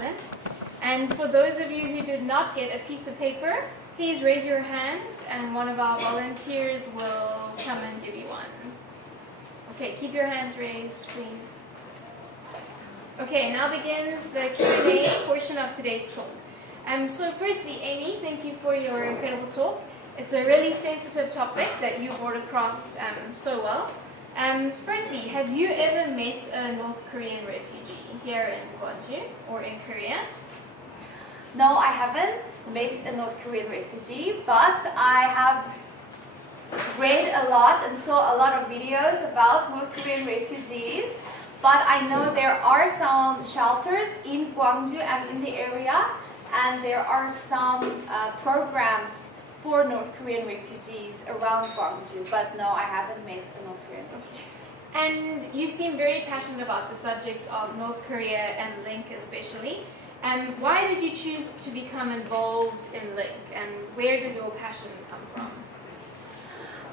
silent. And for those of you who did not get a piece of paper, please raise your hands and one of our volunteers will come and give you one. Okay, keep your hands raised, please. Okay, now begins the Q&A portion of today's talk. So firstly, Amy, thank you for your incredible talk. It's a really sensitive topic that you brought across so well. Firstly, have you ever met a North Korean refugee here in Gwangju or in Korea? No, I haven't met a North Korean refugee, but I have read a lot and saw a lot of videos about North Korean refugees. But I know there are some shelters in Gwangju and in the area, and there are some programs for North Korean refugees around Gwangju. But no, I haven't met a North Korean refugee. And you seem very passionate about the subject of North Korea and LiNK especially. And why did you choose to become involved in LiNK, and where does your passion come from?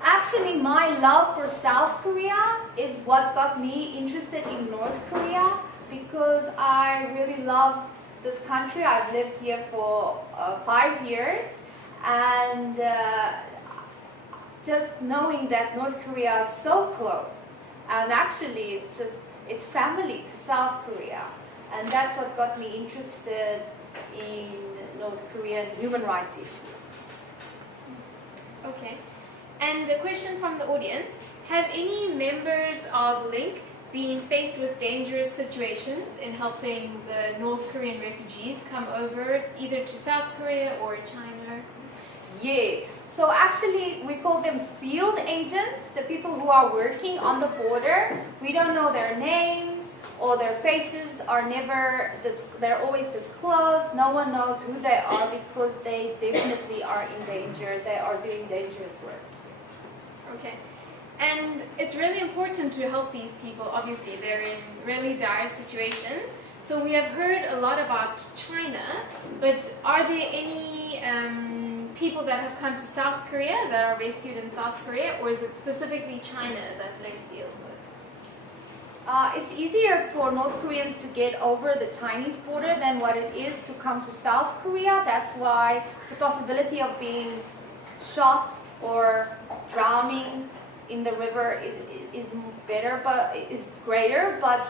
Actually, my love for South Korea is what got me interested in North Korea, because I really love this country. I've lived here for 5 years, and just knowing that North Korea is so close, and actually it's family to South Korea. And that's what got me interested in North Korean human rights issues. Okay. And a question from the audience. Have any members of LiNK been faced with dangerous situations in helping the North Korean refugees come over either to South Korea or China? Yes. So actually, we call them field agents, the people who are working on the border. We don't know their names, or their faces are they're always disclosed. No one knows who they are because they definitely are in danger. They are doing dangerous work. Okay. And it's really important to help these people. Obviously, they're in really dire situations. So we have heard a lot about China, but are there any people that have come to South Korea that are rescued in South Korea, or is it specifically China that LiNK deals with? It's easier for North Koreans to get over the Chinese border than what it is to come to South Korea. That's why the possibility of being shot or drowning in the river is greater. But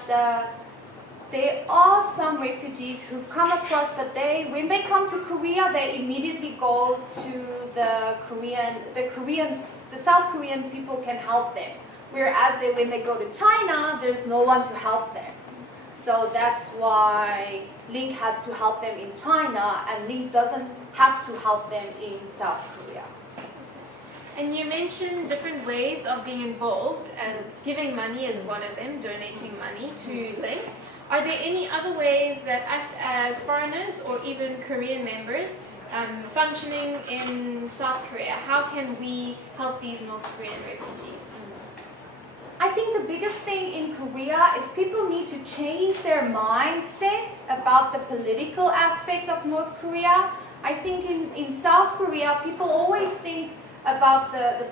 there are some refugees who've come across, but when they come to Korea, they immediately go to the South Korean people can help them. Whereas when they go to China, there's no one to help them. So that's why LiNK has to help them in China, and LiNK doesn't have to help them in South Korea. And you mentioned different ways of being involved, and giving money is one of them, donating money to LiNK. Are there any other ways that us as foreigners or even Korean members functioning in South Korea, how can we help these North Korean refugees? I think the biggest thing in Korea is people need to change their mindset about the political aspect of North Korea. I think in South Korea, people always think about the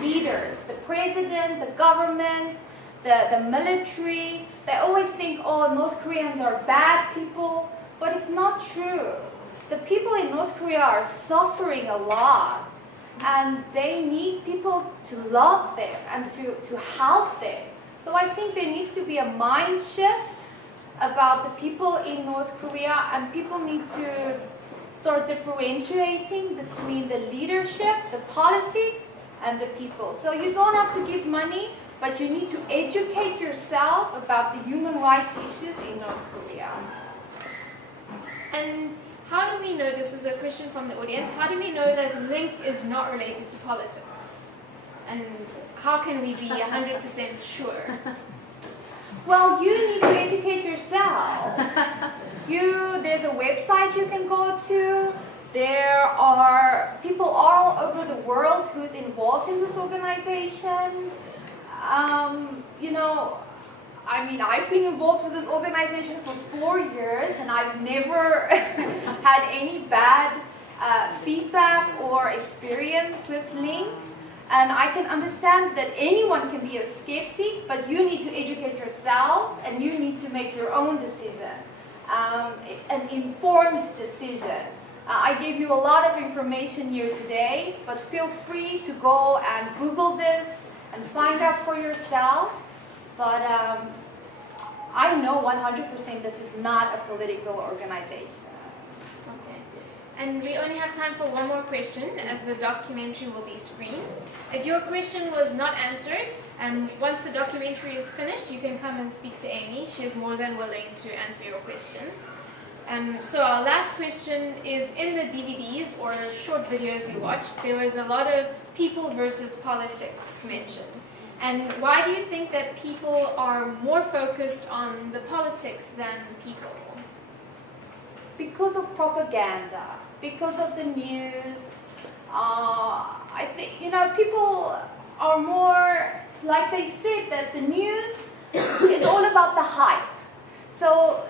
leaders, the president, the government, the military. They always think, oh, North Koreans are bad people, but it's not true. The people in North Korea are suffering a lot, and they need people to love them and to help them. So I think there needs to be a mind shift about the people in North Korea, and people need to start differentiating between the leadership, the politics, and the people. So you don't have to give money, but you need to educate yourself about the human rights issues in North Korea. And how do we know, this is a question from the audience, how do we know that LiNK is not related to politics? And how can we be 100% sure? Well, you need to educate yourself. There's a website you can go to. There are people all over the world who's involved in this organization. I've been involved with this organization for 4 years, and I've never had any bad feedback or experience with LiNK. And I can understand that anyone can be a skeptic, but you need to educate yourself and you need to make your own decision. an informed decision. I gave you a lot of information here today, but feel free to go and Google this and find out for yourself. But I know 100% this is not a political organization. Okay. And we only have time for one more question, as the documentary will be screened. If your question was not answered, once the documentary is finished, you can come and speak to Amy. She is more than willing to answer your questions. So our last question is, in the DVDs or short videos we watched, there was a lot of people versus politics mentioned. And why do you think that people are more focused on the politics than people? Because of propaganda, because of the news. I think, people are more, like I said, that the news is all about the hype. So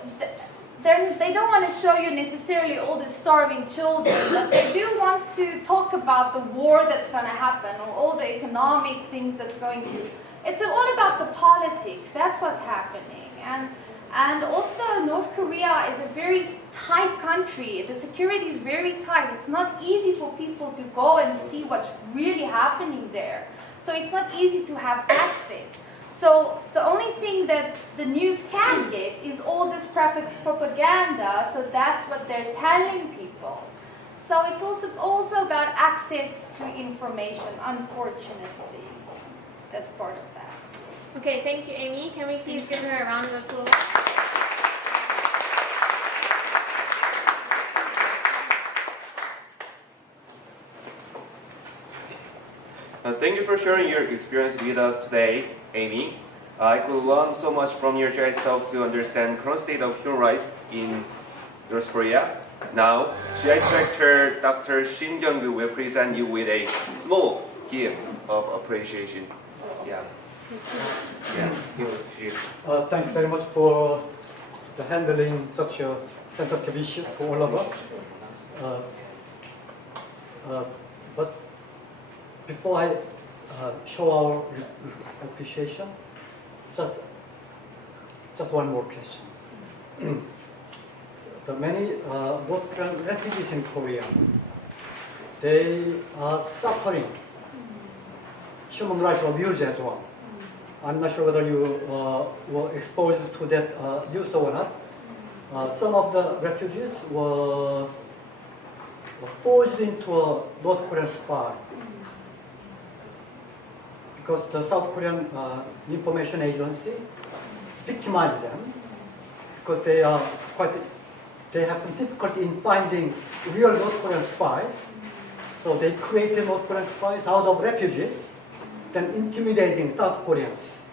they don't want to show you necessarily all the starving children, but they do want to talk about the war that's going to happen or all the economic things that's going to. It's all about the politics. That's what's happening. And also North Korea is a very tight country. The security is very tight. It's not easy for people to go and see what's really happening there. So it's not easy to have access. So the only thing that the news can get is all this propaganda, so that's what they're telling people. So it's also about access to information, unfortunately. That's part of that. Okay, thank you, Amy. Can we please give her a round of applause? Thank you for sharing your experience with us today, Amy. I could learn so much from your GIC talk to understand current state of human rights in North Korea. Now, GIC Director Dr. Shin Jung-gu will present you with a small gift of appreciation. Yeah. Thank you very much for handling such a sensitive issue for all of us. But before I show our appreciation, just one more question. The many North Korean refugees in Korea, they are suffering human rights abuse as well. I'm not sure whether you were exposed to that news or not. Some of the refugees were forced into a North Korean spy because the South Korean information agency victimized them because they have some difficulty in finding real North Korean spies. So they created North Korean spies out of refugees, then intimidating South Koreans.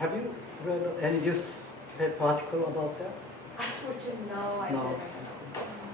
Have you read any newspaper article about that? Unfortunately, no, I No. didn't.